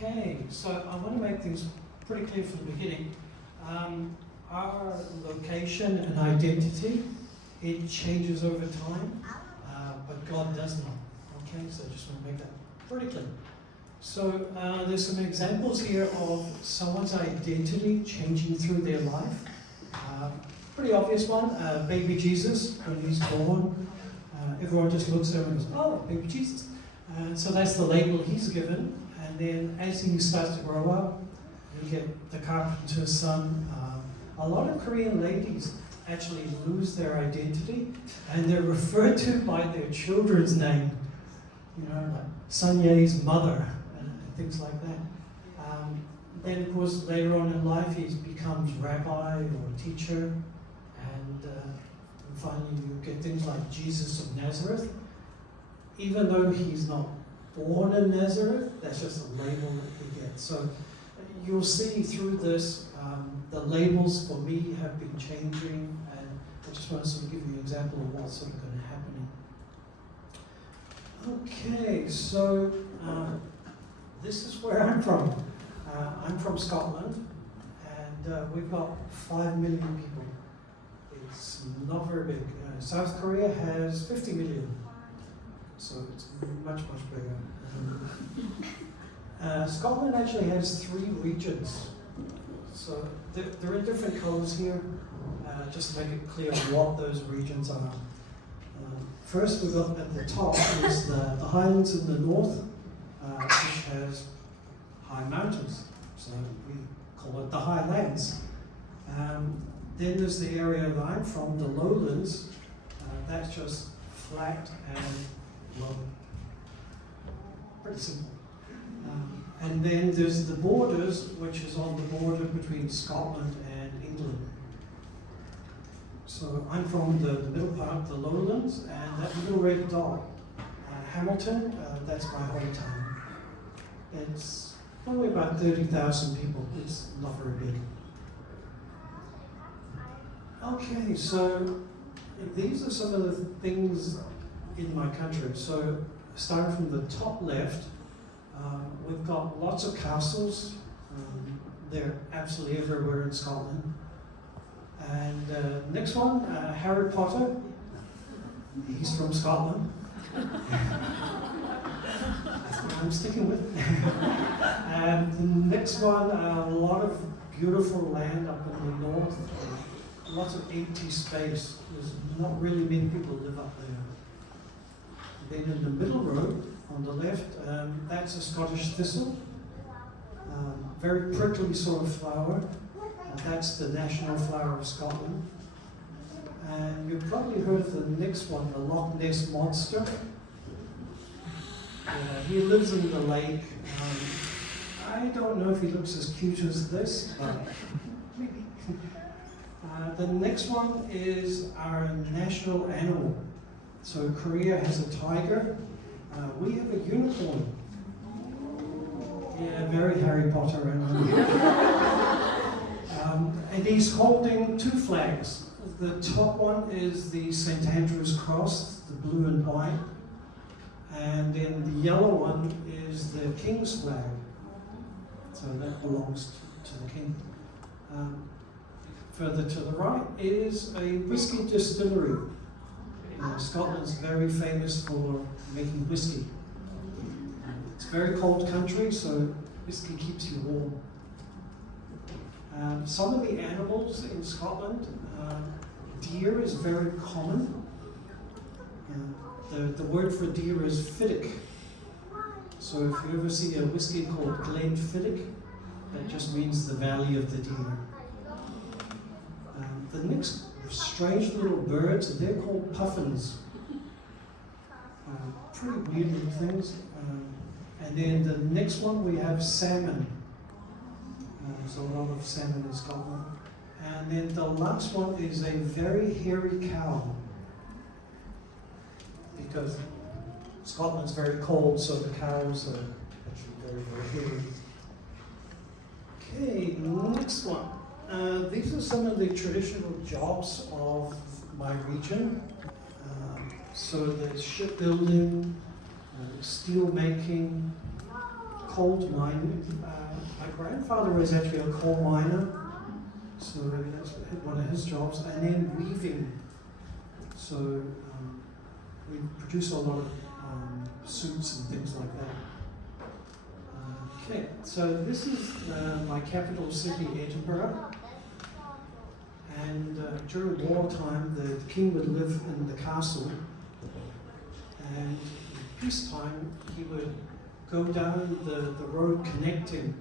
Okay, so I want to make things pretty clear from the beginning. Our location and identity, it changes over time, but God does not. Okay, so I just want to make that pretty clear. So there's some examples here of someone's identity changing through their life. Pretty obvious one, baby Jesus, when he's born, everyone just looks at him and goes, oh, baby Jesus. So that's the label he's given. And then as he starts to grow up, you get the carpenter's son. A lot of Korean ladies actually lose their identity and they're referred to by their children's name. You know, like Sun Ye's mother and things like that. Then, of course, later on in life, he becomes rabbi or teacher. And finally, you get things like Jesus of Nazareth. Even though he's not born in Nazareth, that's just a label that we get. So you'll see through this, the labels for me have been changing, and I just want to sort of give you an example of what's sort of going to happen. Okay, so this is where I'm from. I'm from Scotland, and we've got 5 million people. It's not very big. South Korea has 50 million. So it's much, much bigger. Scotland actually has 3 regions. So they're in different colours here, just to make it clear what those regions are. First, we've got at the top is the highlands in the north, which has high mountains. So we call it the highlands. Then there's the area that I'm from, the lowlands. That's just flat and low. Pretty simple. And then there's the borders, which is on the border between Scotland and England. So I'm from the middle part, the lowlands, and that little red dot, Hamilton, that's my hometown. It's probably about 30,000 people. It's not very big. Okay, so these are some of the things in my country. So starting from the top left, we've got lots of castles. They're absolutely everywhere in Scotland. And next one, Harry Potter. He's from Scotland. That's what I'm sticking with. And the next one, a lot of beautiful land up in the north. Lots of empty space. There's not really many people live up there. Then in the middle row, on the left, that's a Scottish thistle. Very prickly sort of flower. That's the national flower of Scotland. And you've probably heard of the next one, the Loch Ness Monster. He lives in the lake. I don't know if he looks as cute as this, but maybe. The next one is our national animal. So Korea has a tiger. We have a unicorn. Yeah, very Harry Potter. And he's holding 2 flags. The top one is the St. Andrew's Cross, the blue and white. And then the yellow one is the King's flag. So that belongs to the King. Further to the right is a whiskey distillery. Scotland's very famous for making whiskey. It's a very cold country, so whiskey keeps you warm. Some of the animals in Scotland, deer is very common. The word for deer is fiddick. So if you ever see a whiskey called Glenfiddich, that just means the valley of the deer. The next strange little birds, they're called puffins. Pretty weird little things. And then the next one we have salmon. There's a lot of salmon in Scotland. And then the last one is a very hairy cow. Because Scotland's very cold, so the cows are actually very, very hairy. Okay, next one. These are some of the traditional jobs of my region. So there's shipbuilding, steel making, coal mine. My grandfather was actually a coal miner, so that's one of his jobs, and then weaving. So we produce a lot of suits and things like that. Okay, so this is my capital city, Edinburgh. And during wartime, the king would live in the castle. And in peacetime, he would go down the road connecting.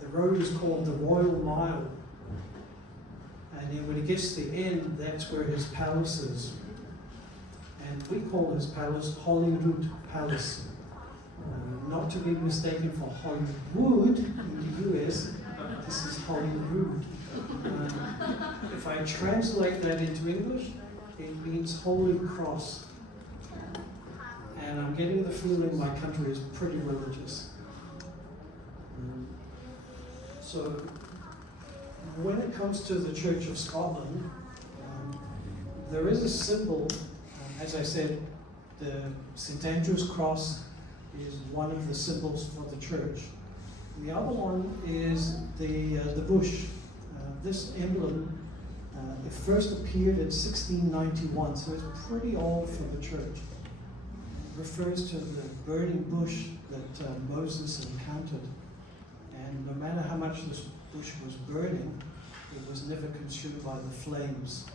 The road is called the Royal Mile. And then when he gets to the end, that's where his palace is. And we call his palace Holyrood Palace. Not to be mistaken for Hollywood in the US, this is Holyrood. If I translate that into English, it means Holy Cross. And I'm getting the feeling my country is pretty religious. So when it comes to the Church of Scotland, there is a symbol, as I said, the St. Andrew's Cross is one of the symbols for the church. The other one is the bush. This emblem, it first appeared in 1691, so it's pretty old for the church. It refers to the burning bush that Moses encountered. And no matter how much this bush was burning, it was never consumed by the flames.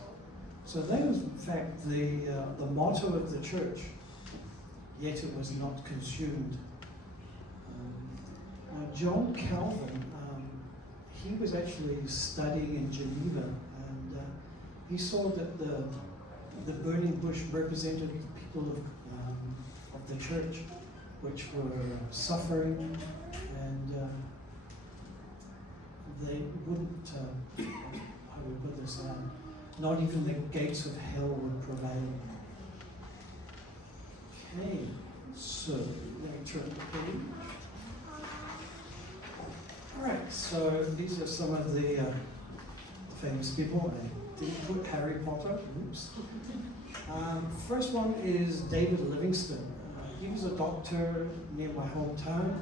So that was, in fact, the motto of the church, yet it was not consumed. John Calvin, he was actually studying in Geneva, and he saw that the burning bush represented the people of the church, which were suffering, and they wouldn't, how do we put this, not even the gates of hell would prevail. Okay, so let me turn the page. Alright, so these are some of the famous people. I didn't put Harry Potter, oops. First one is David Livingstone. He was a doctor near my hometown,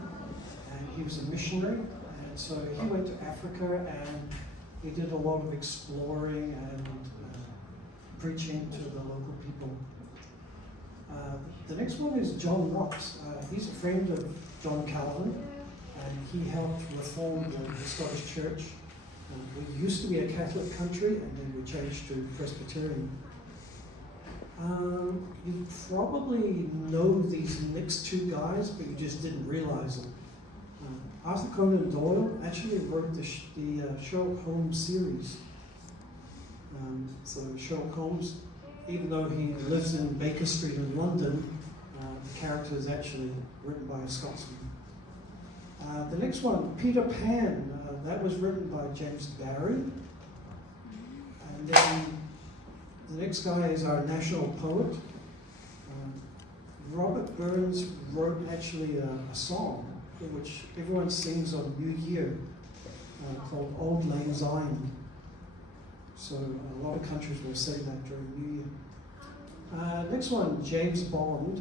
and he was a missionary. And so he went to Africa, and he did a lot of exploring and preaching to the local people. The next one is John Knox. He's a friend of John Calvin, and he helped reform the Scottish Church. We used to be a Catholic country, and then we changed to Presbyterian. You probably know these next two guys, but you just didn't realize them. Arthur Conan Doyle actually wrote the Sherlock Holmes series. So Sherlock Holmes, even though he lives in Baker Street in London, the character is actually written by a Scotsman. The next one, Peter Pan, that was written by James Barrie. And then the next guy is our national poet. Robert Burns wrote actually a song which everyone sings on New Year called Auld Lang Syne. So a lot of countries will sing that during New Year. Next one, James Bond.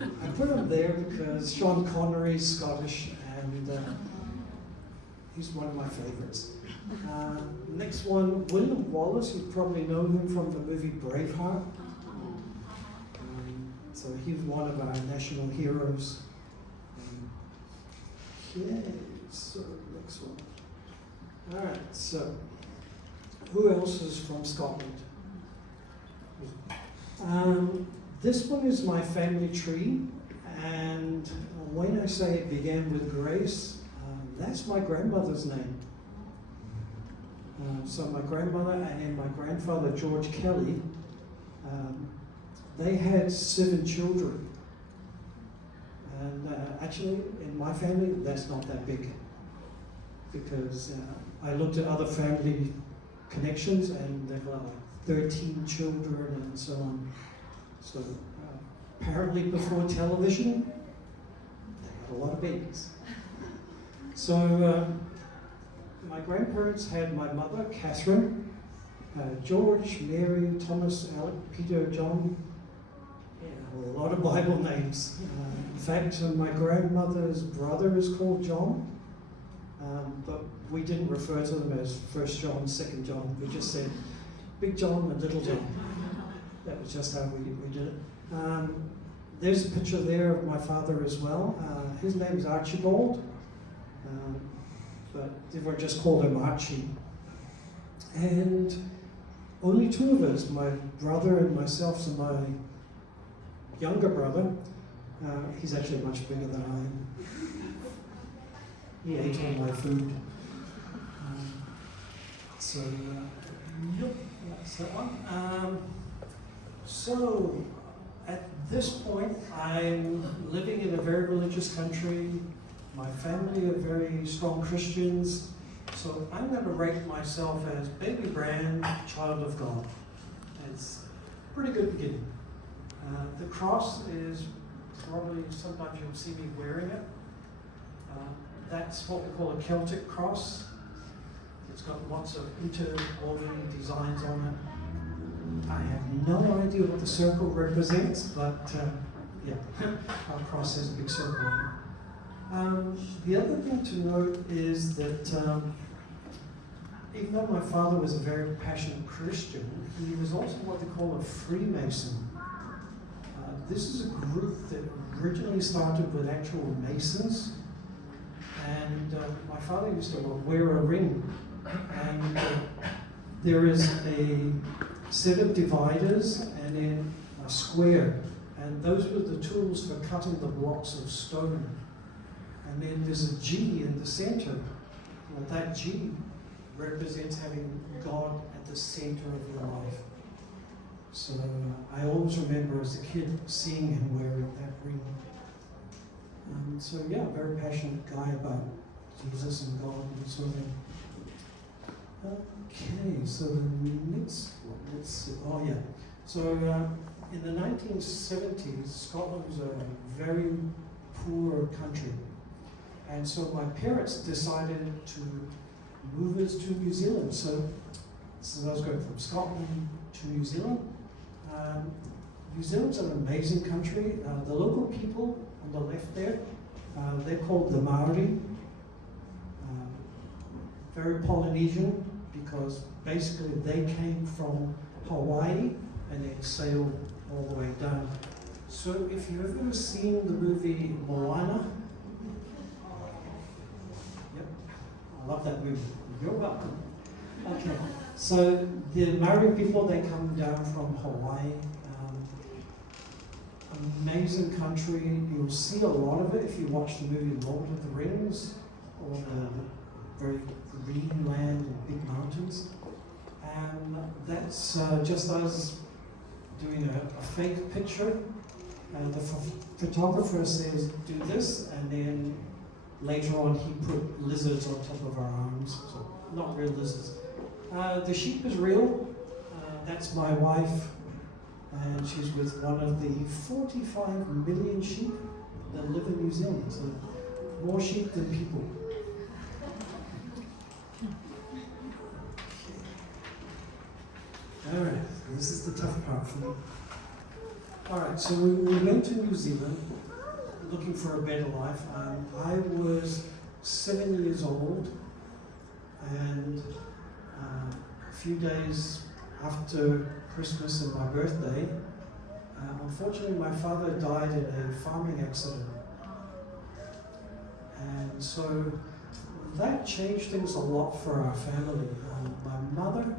I put him there because Sean Connery's Scottish, and he's one of my favorites. Next one, William Wallace. You probably know him from the movie Braveheart. So he's one of our national heroes. Okay, so next one. All right, so who else is from Scotland? This one is my family tree, and when I say it began with Grace, that's my grandmother's name. So my grandmother and then my grandfather, George Kelly, they had 7 children. And actually, in my family, that's not that big, because I looked at other family connections, and they've got like 13 children and so on. So apparently before television, they had a lot of babies. So my grandparents had my mother, Catherine, George, Mary, Thomas, Alec, Peter, John, a lot of Bible names. In fact, my grandmother's brother is called John, but we didn't refer to them as First John, Second John. We just said Big John and Little John. That was just how we did it. There's a picture there of my father as well. His name is Archibald, but everyone just called him Archie. And only two of us, my brother and myself, and my younger brother, he's actually much bigger than I am. He ate all my food. Yep, that's that one. So, at this point, I'm living in a very religious country. My family are very strong Christians. So I'm going to rate myself as baby brand, child of God. It's a pretty good beginning. The cross is probably, sometimes you'll see me wearing it. That's what we call a Celtic cross. It's got lots of interwoven designs on it. I have no idea what the circle represents, but yeah, our cross has a big circle on it. The other thing to note is that even though my father was a very passionate Christian, he was also what they call a Freemason. This is a group that originally started with actual Masons, and my father used to wear a ring, and there is a set of dividers and then a square, and those were the tools for cutting the blocks of stone. And then there's a G in the center. Well, that G represents having God at the center of your life. So I always remember as a kid seeing him wearing that ring. So yeah, very passionate guy about Jesus and God and sort of thing. Okay, so the next one, let's see. Oh yeah. So in the 1970s, Scotland was a very poor country. And so my parents decided to move us to New Zealand. So I was going from Scotland to New Zealand. New Zealand's an amazing country. The local people on the left there, they're called the Maori. Very Polynesian, because basically they came from Hawaii and then sailed all the way down. So if you've ever seen the movie Moana, yep, I love that movie. You're welcome. Okay, so the Maori people, they come down from Hawaii. Amazing country. You'll see a lot of it if you watch the movie Lord of the Rings, or the very green land and big mountains. And that's just us doing a fake picture. And the photographer says, do this, and then later on he put lizards on top of our arms. So not real lizards. The sheep is real. That's my wife. And she's with one of the 45 million sheep that live in New Zealand. So more sheep than people. Alright, this is the tough part for me. Alright, so we went to New Zealand looking for a better life. I was 7 years old, and a few days after Christmas and my birthday, unfortunately my father died in a farming accident. And so that changed things a lot for our family. My mother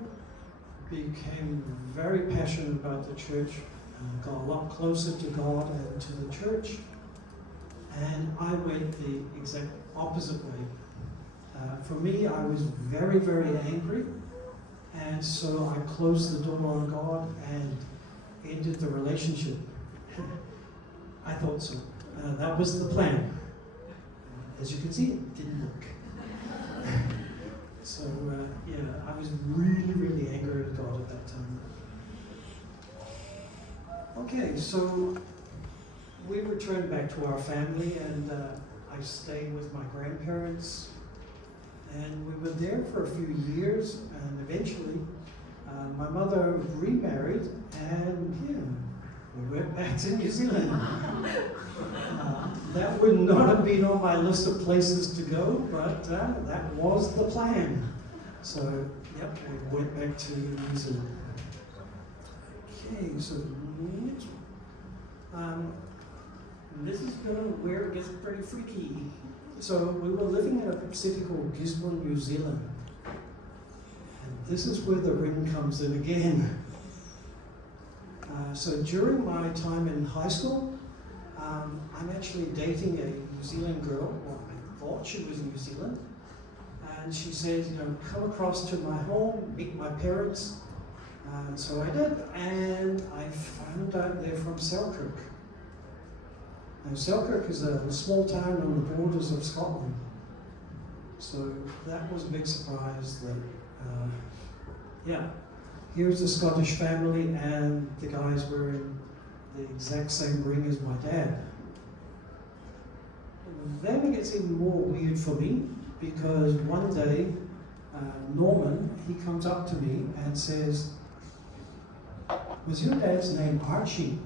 became very passionate about the church, got a lot closer to God and to the church, and I went the exact opposite way. For me, I was very, very angry, and so I closed the door on God and ended the relationship. I thought so. That was the plan. As you can see, it didn't work. So, yeah, I was really, really angry at God at that time. Okay, so we returned back to our family, and I stayed with my grandparents, and we were there for a few years, and eventually my mother remarried, and yeah, we went back to New Zealand. That would not have been on my list of places to go, but that was the plan. So, yep, we went back to New Zealand. Okay, so next one. This is where it gets pretty freaky. So we were living in a city called Gisborne, New Zealand. And this is where the ring comes in again. So during my time in high school, I'm actually dating a New Zealand girl. Well, I thought she was New Zealand. And she says, come across to my home, meet my parents. So I did, and I found out they're from Selkirk. Now, Selkirk is a small town on the borders of Scotland. So that was a big surprise that, here's a Scottish family and the guy's wearing the exact same ring as my dad. Then it gets even more weird for me because one day, Norman, he comes up to me and says, "Was your dad's name Archie?"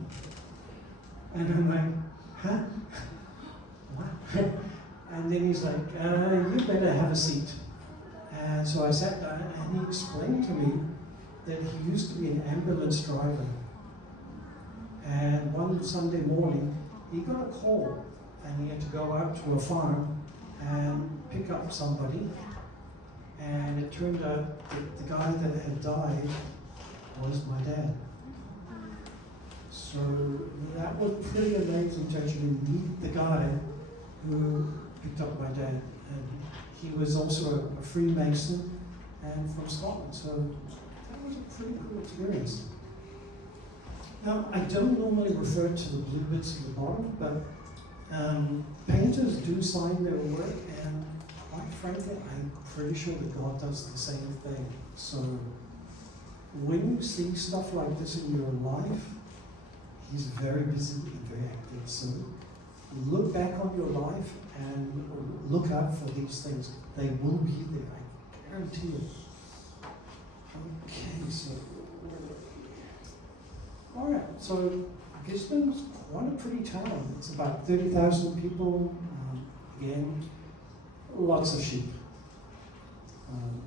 And I'm like, "Huh? What?" And then he's like, "You better have a seat." And so I sat down and he explained to me that he used to be an ambulance driver. And one Sunday morning, he got a call and he had to go out to a farm and pick up somebody. And it turned out that the guy that had died was my dad. So that was pretty amazing to actually meet the guy who picked up my dad. And he was also a Freemason and from Scotland. So that was a pretty cool experience. Now, I don't normally refer to the blue bits at the bottom, but painters do sign their work, and quite frankly, I'm pretty sure that God does the same thing. So when you see stuff like this in your life, He's very busy and very active. So look back on your life and look out for these things. They will be there, I guarantee it. Okay, so all right, so Gisborne's quite a pretty town. It's about 30,000 people. Again, lots of sheep.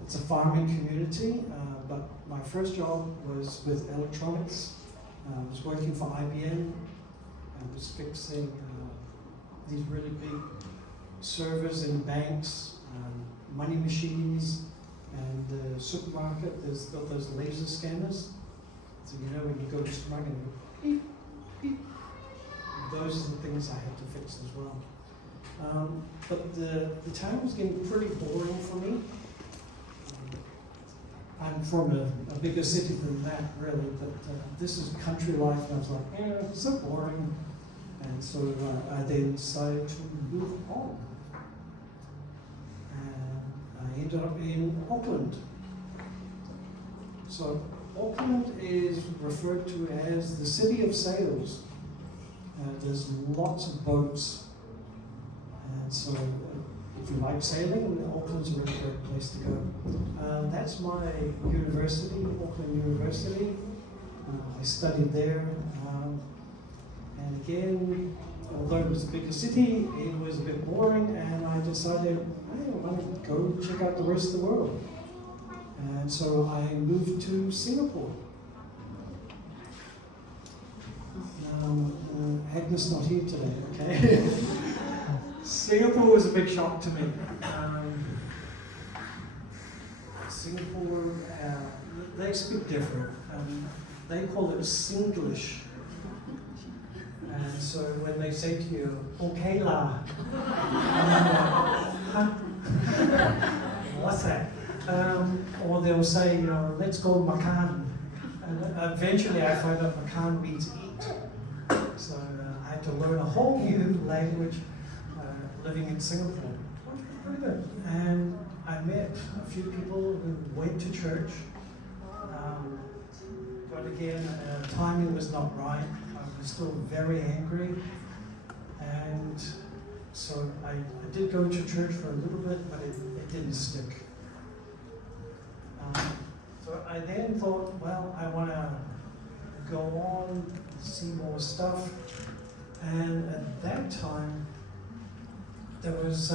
It's a farming community, but my first job was with electronics. I was working for IBM. I was fixing these really big servers in banks, money machines, and the supermarket. There's got those laser scanners. So when you go to supermarket and go beep, beep, those are the things I had to fix as well. But the town was getting pretty boring for me. I'm from a bigger city than that, really, but this is country life, and I was like, it's so boring. And so I then decided to move on. And I ended up in Auckland. So Auckland is referred to as the city of sails. There's lots of boats. And so if you like sailing, Auckland's a really great place to go. That's my university, Auckland University. I studied there. And again, although it was a bigger city, it was a bit boring, and I decided, I want to go check out the rest of the world. And so I moved to Singapore. Agnes not here today, okay? Singapore was a big shock to me. Singapore, they speak different. They call it Singlish. And so when they say to you, okay lah, huh? What's that? Or they'll say, let's go makan. And eventually I found out makan means eat. So I had to learn a whole new language living in Singapore. Pretty good. And I met a few people who went to church. But again, timing was not right. I was still very angry. And so I did go to church for a little bit, but it didn't stick. So I then thought, well, I want to go on see more stuff. And at that time, there was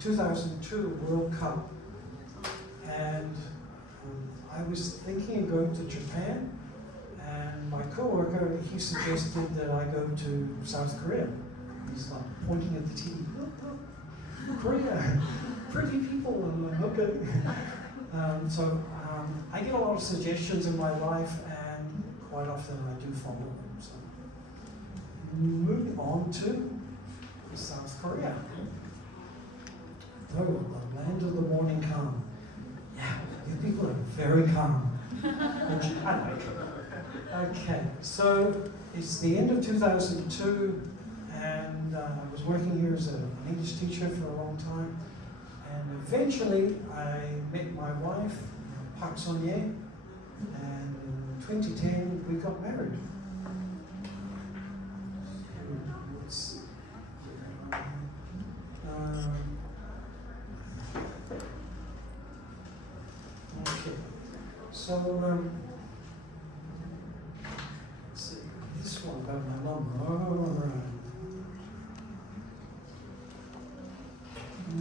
2002 World Cup, and I was thinking of going to Japan, and my coworker, he suggested that I go to South Korea. He's like pointing at the TV, look, Korea, pretty people. I'm like, okay. I get a lot of suggestions in my life, and quite often I do follow them. So, moving on to South Korea. Oh, the land of the morning calm. Yeah, you people are very calm, which I like. Okay, so it's the end of 2002, and I was working here as an English teacher for a long time, and eventually I met my wife, Park Son-ye, and in 2010 we got married. Okay, so let's see, this one about my mum.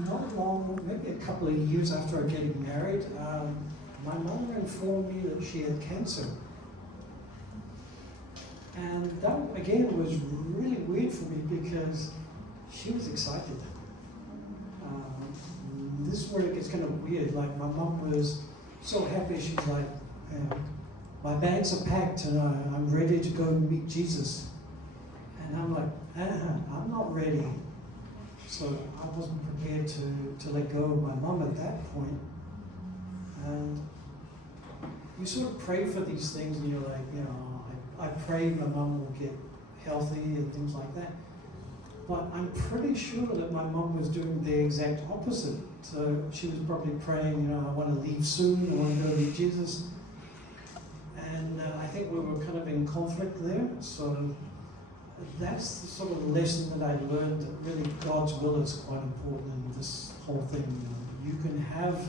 Not long, maybe a couple of years after getting married, my mum informed me that she had cancer. And that, again, was really weird for me because she was excited. This is where it gets kind of weird. Like, my mum was so happy. She's like, my bags are packed and I'm ready to go meet Jesus. And I'm like, I'm not ready. So I wasn't prepared to let go of my mum at that point. And you sort of pray for these things, and you're like, I pray my mum will get healthy and things like that. But I'm pretty sure that my mum was doing the exact opposite. So she was probably praying, I want to leave soon, I want to go meet Jesus. And I think we were kind of in conflict there. So that's the sort of lesson that I learned, that really God's will is quite important in this whole thing. You can have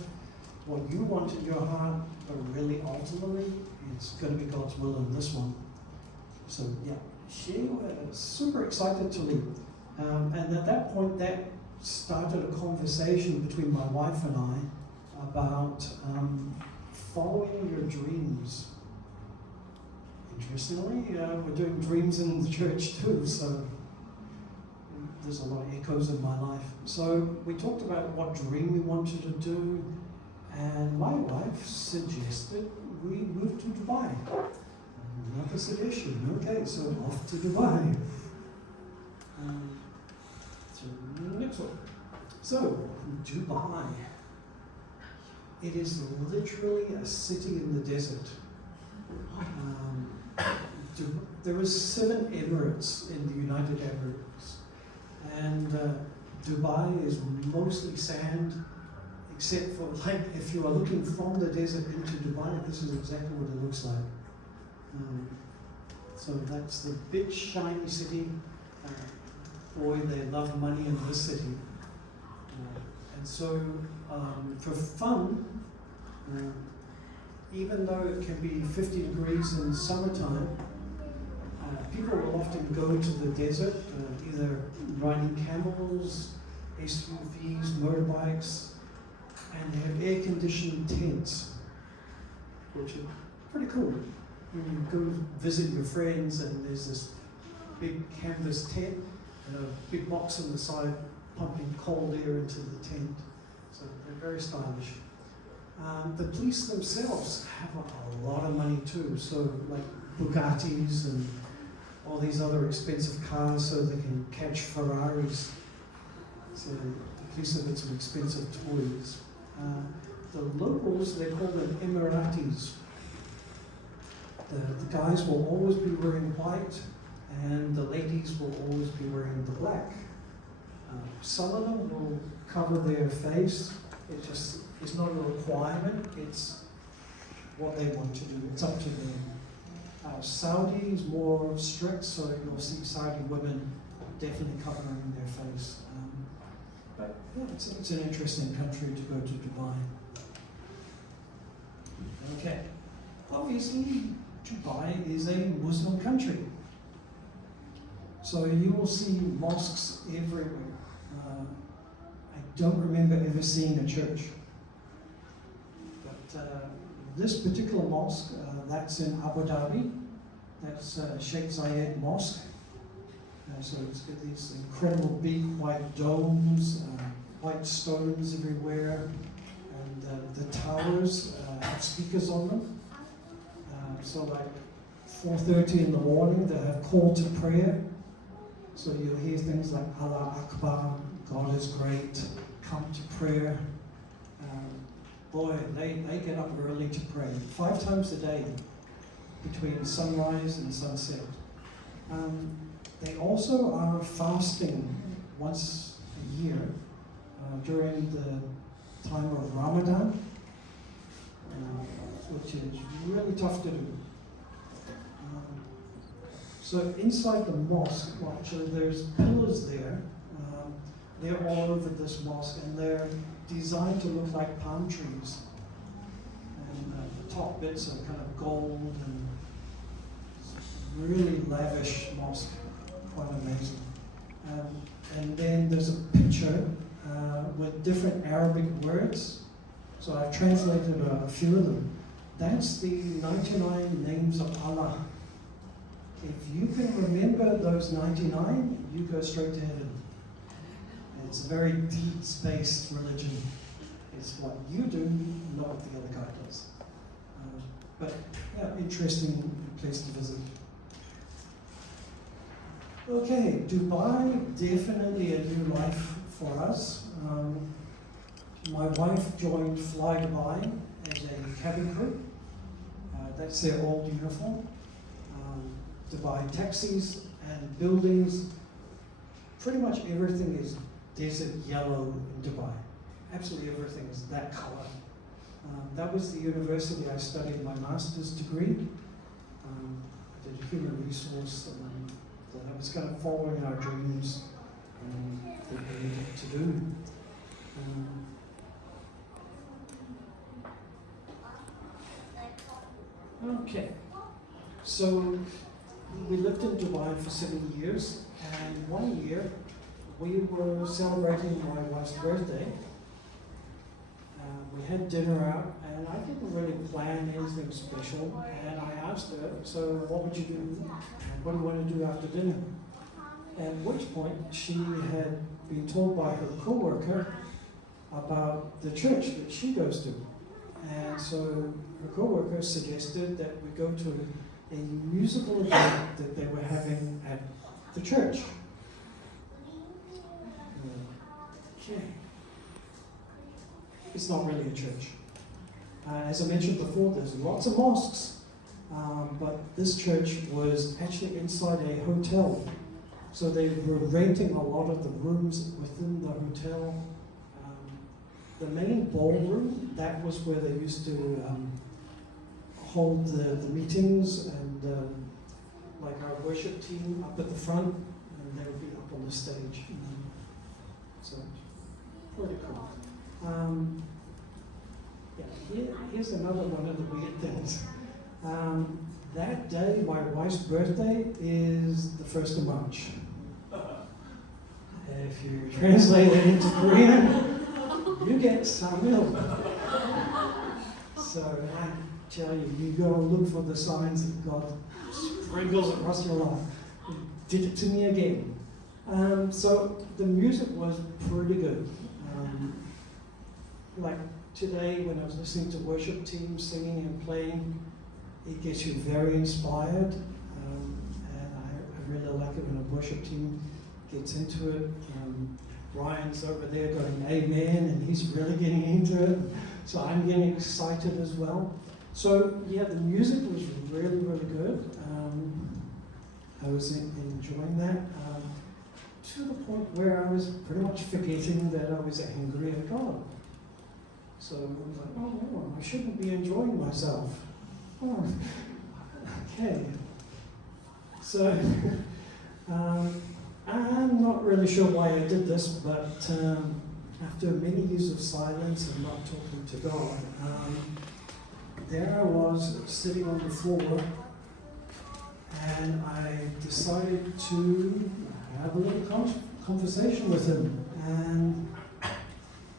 what you want in your heart, but really ultimately it's going to be God's will in this one. So yeah, she was super excited to leave. And at that point, that started a conversation between my wife and I about following your dreams. Interestingly, we're doing dreams in the church too, so there's a lot of echoes in my life. So we talked about what dream we wanted to do, and my wife suggested we move to Dubai. Another suggestion. Okay, so off to Dubai. Next one. So, Dubai. It is literally a city in the desert. There are 7 emirates in the United Emirates, and Dubai is mostly sand, except for, like, if you are looking from the desert into Dubai, this is exactly what it looks like. So that's the big shiny city. Boy, they love money in this city. And so for fun, even though it can be 50 degrees in summertime, people will often go to the desert, either riding camels, SUVs, motorbikes, and they have air-conditioned tents, which are pretty cool. When you go visit your friends, and there's this big canvas tent and a big box on the side pumping cold air into the tent. So they're very stylish. The police themselves have a lot of money too, so like Bugattis and all these other expensive cars so they can catch Ferraris. So the police have got some expensive toys. The locals, they call them Emiratis. The guys will always be wearing white, and the ladies will always be wearing the black. Some of them will cover their face. It just is not a requirement, it's what they want to do. It's up to them. Saudi is more strict, so you'll see Saudi women definitely covering their face. But yeah, it's an interesting country to go to Dubai. Okay, obviously Dubai is a Muslim country. So you will see mosques everywhere. I don't remember ever seeing a church. But this particular mosque, that's in Abu Dhabi. That's Sheikh Zayed Mosque. So it's got these incredible big white domes, white stones everywhere, and the towers have speakers on them. So like 4:30 in the morning, they have call to prayer. So you'll hear things like Allah Akbar, God is great, come to prayer. Boy, they get up early to pray, 5 times a day between sunrise and sunset. They also are fasting once a year during the time of Ramadan, which is really tough to do. So inside the mosque, well, actually there's pillars there. They're all over this mosque, and they're designed to look like palm trees. And the top bits are kind of gold, and really lavish mosque, quite amazing. And then there's a picture with different Arabic words. So I've translated a few of them. That's the 99 names of Allah. If you can remember those 99, you go straight to heaven. It's a very deep-spaced religion. It's what you do, not what the other guy does. But yeah, interesting place to visit. Okay, Dubai, definitely a new life for us. My wife joined Fly Dubai as a cabin crew. That's their old uniform. Dubai taxis and buildings, pretty much everything is desert yellow in Dubai. Absolutely everything is that color. That was the university I studied my master's degree. I did human resource, and I was kind of following our dreams that we needed to do. Okay, so we lived in Dubai for 7 years, and one year we were celebrating my wife's birthday. We had dinner out, and I didn't really plan anything special, and I asked her, so what would you do? What do you want to do after dinner? At which point she had been told by her co-worker about the church that she goes to. And so her co-worker suggested that we go to a musical event that they were having at the church. Okay. It's not really a church. As I mentioned before, there's lots of mosques, but this church was actually inside a hotel. So they were renting a lot of the rooms within the hotel. The main ballroom, that was where they used to hold the meetings, and like our worship team up at the front, and they would be up on the stage. So, pretty cool. Here's another one of the weird things. That day, my wife's birthday is the 1st of March. If you translate it into Korean, you get Samil. So I tell you, you go look for the signs that God sprinkles across your life. He did it to me again. So the music was pretty good. Like today, when I was listening to worship teams singing and playing, it gets you very inspired. And I really like it when a worship team gets into it. Brian's over there going amen, and he's really getting into it. So I'm getting excited as well. So yeah, the music was really, really good. I was enjoying that to the point where I was pretty much forgetting that I was angry at God. So I was like, oh no, I shouldn't be enjoying myself. Oh, okay. So I'm not really sure why I did this, but after many years of silence and not talking to God, there I was sitting on the floor, And I decided to have a little conversation with him, and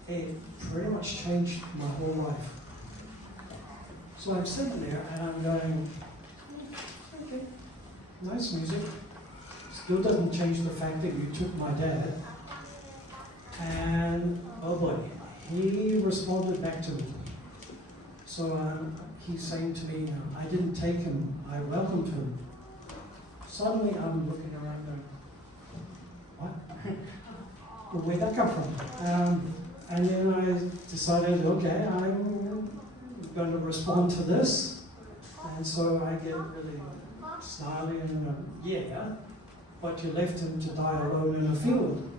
it pretty much changed my whole life. So I'm sitting there and I'm going, okay, nice music. Still doesn't change the fact that you took my dad. And oh boy, he responded back to me. So he's saying to me, I didn't take him, I welcomed him. Suddenly I'm looking around going, what? Well, where'd that come from? And then I decided, okay, I'm going to respond to this. And so I get really snarly and yeah, but you left him to die alone in a field.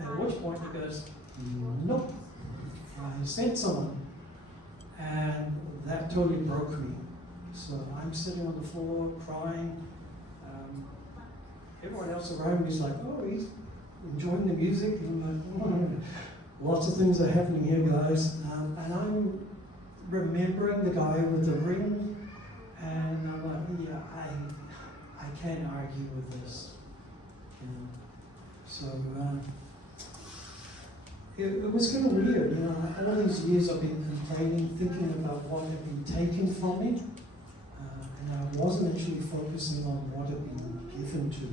At which point he goes, nope, I sent someone. And that totally broke me. So I'm sitting on the floor crying. Everyone else around me is like, oh, he's enjoying the music. And I'm like, lots of things are happening here, guys. And I'm remembering the guy with the ring. And I'm like, yeah, I can't argue with this. So it was kind of weird, all these years I've been complaining, thinking about what had been taken from me, and I wasn't actually focusing on what had been given to me.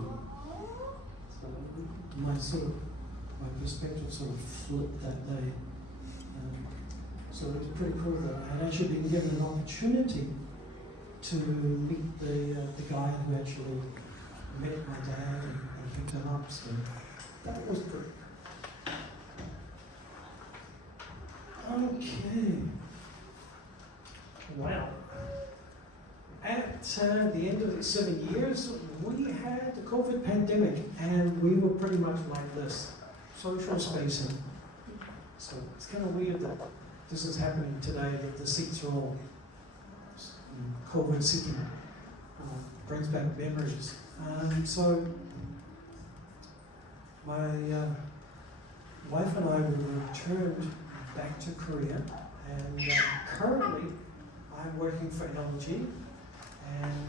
So my perspective sort of flipped that day. So it was pretty cool that I had actually been given an opportunity to meet the guy who actually met my dad and picked him up. So that was pretty. Okay. Well, at the end of the 7 years, we had the COVID pandemic, and we were pretty much like this, social spacing. So it's kind of weird that this is happening today, that the seats are all COVID sitting. Brings back memories. So my wife and I returned back to Korea, and currently I'm working for LG, and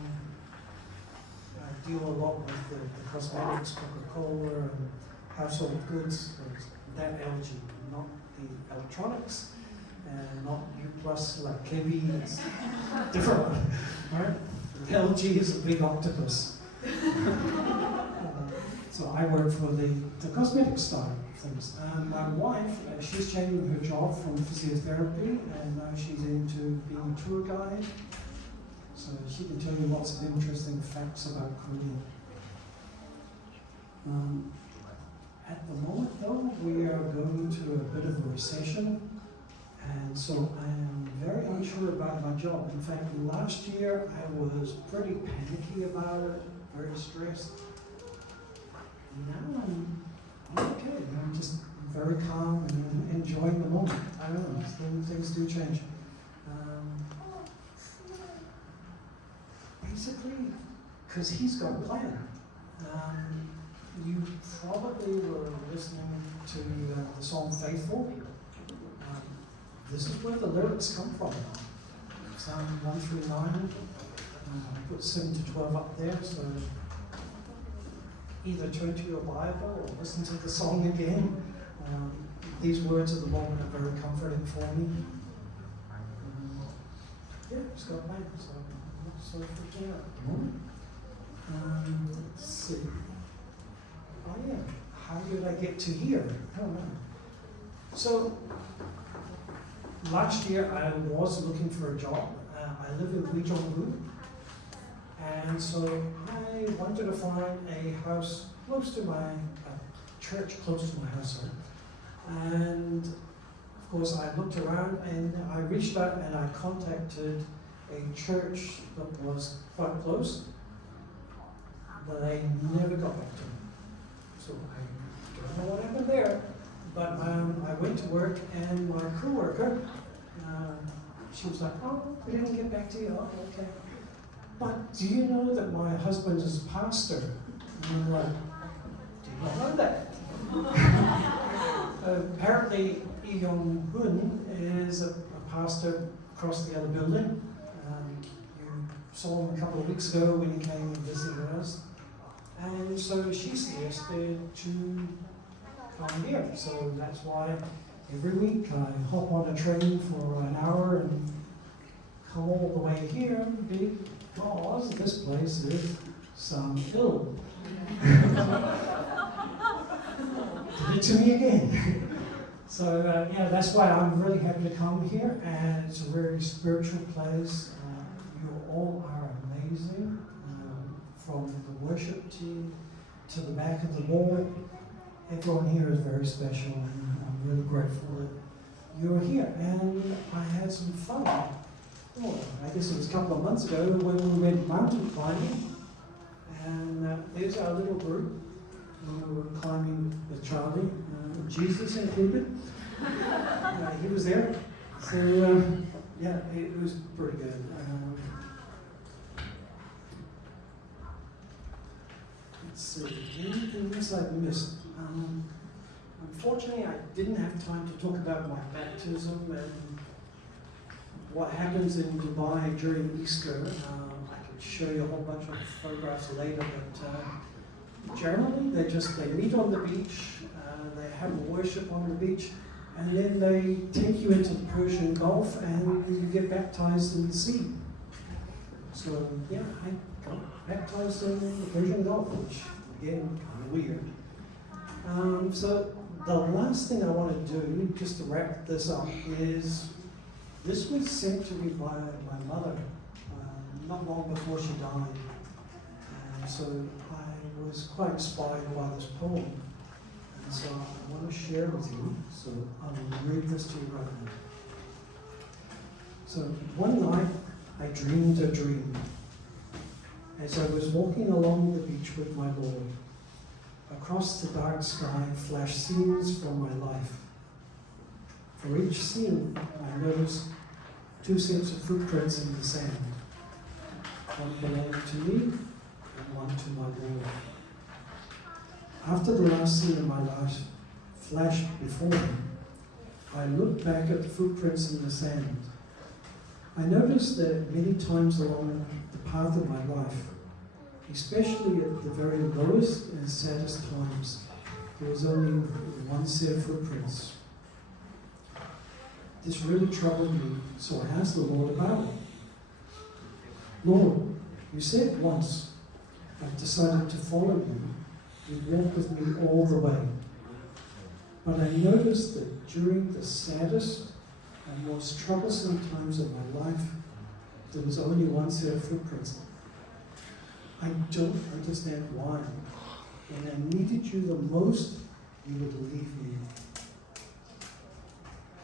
I deal a lot with the cosmetics, Coca-Cola, and household goods. That LG, not the electronics, and not U+ like KB. It's a different one, right? LG is a big octopus. So I work for the cosmetic side of things. My wife, she's changing her job from physiotherapy, and now she's into being a tour guide. So she can tell you lots of interesting facts about Korea. At the moment, though, we are going through a bit of a recession, and so I am very unsure about my job. In fact, last year I was pretty panicky about it, very stressed. Now I'm okay. I'm just very calm and enjoying the moment. I don't know, things do change. Basically, because he's got a plan. You probably were listening to the song Faithful. This is where the lyrics come from. Psalm 1 through 9. I put 7 to 12 up there, so either turn to your Bible or listen to the song again. These words at the moment are very comforting for me. Yeah, it's got a plan, so I'm not so freaking out at the moment. Let's see. Oh yeah, how did I get to here? I don't know. So, last year I was looking for a job. I live in Gyeongbu, and so I wanted to find a house close to my church, close to my house. And of course I looked around and I reached out and I contacted a church that was quite close, but they never got back to me. So I don't know what happened there, but I went to work and my co-worker, she was like, oh, we didn't get back to you. Oh, okay. But do you know that my husband is a pastor? And I'm like, do you not know that? Apparently, Lee Young-hoon is a pastor across the other building. You saw him a couple of weeks ago when he came and visited us. And so she suggested to come here. So that's why every week I hop on a train for an hour and come all the way here because this place is some hill. Did it to me again. So yeah, that's why I'm really happy to come here, and it's a very spiritual place. You all are amazing, from the worship team to the back of the wall. Everyone here is very special, and I'm really grateful that you're here. And I had some fun. Oh, I guess it was a couple of months ago when we went mountain climbing, and there's our little group. We were climbing with Charlie, Jesus included. He was there. So, yeah, it was pretty good. Let's see, anything else I've missed? Unfortunately, I didn't have time to talk about my baptism and what happens in Dubai during Easter. I could show you a whole bunch of photographs later, but generally they meet on the beach, they have worship on the beach, and then they take you into the Persian Gulf and you get baptized in the sea. So yeah, I got baptized in the Persian Gulf, which again, kind of weird. So the last thing I want to do, just to wrap this up, is this was sent to me by my mother not long before she died. So I was quite inspired by this poem. And so I want to share with you. So I'll read this to you right now. So one night I dreamed a dream. As I was walking along the beach with my Lord, across the dark sky flashed scenes from my life. For each scene, I noticed two sets of footprints in the sand. One belonging to me and one to my Lord. After the last scene in my life flashed before me, I looked back at the footprints in the sand. I noticed that many times along the path of my life, especially at the very lowest and saddest times, there was only one set of footprints. This really troubled me, so I asked the Lord about it. Lord, you said once, I've decided to follow you. You'd walk with me all the way. But I noticed that during the saddest and most troublesome times of my life, there was only one set of footprints. I don't understand why. When I needed you the most, you would leave me.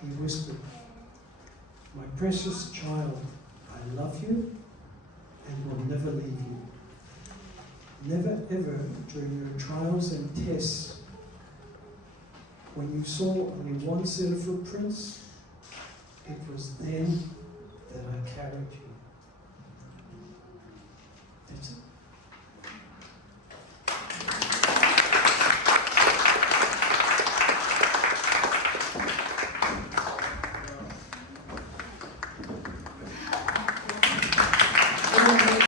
He whispered, my precious child, I love you and will never leave you. Never ever during your trials and tests, when you saw only one set of footprints, it was then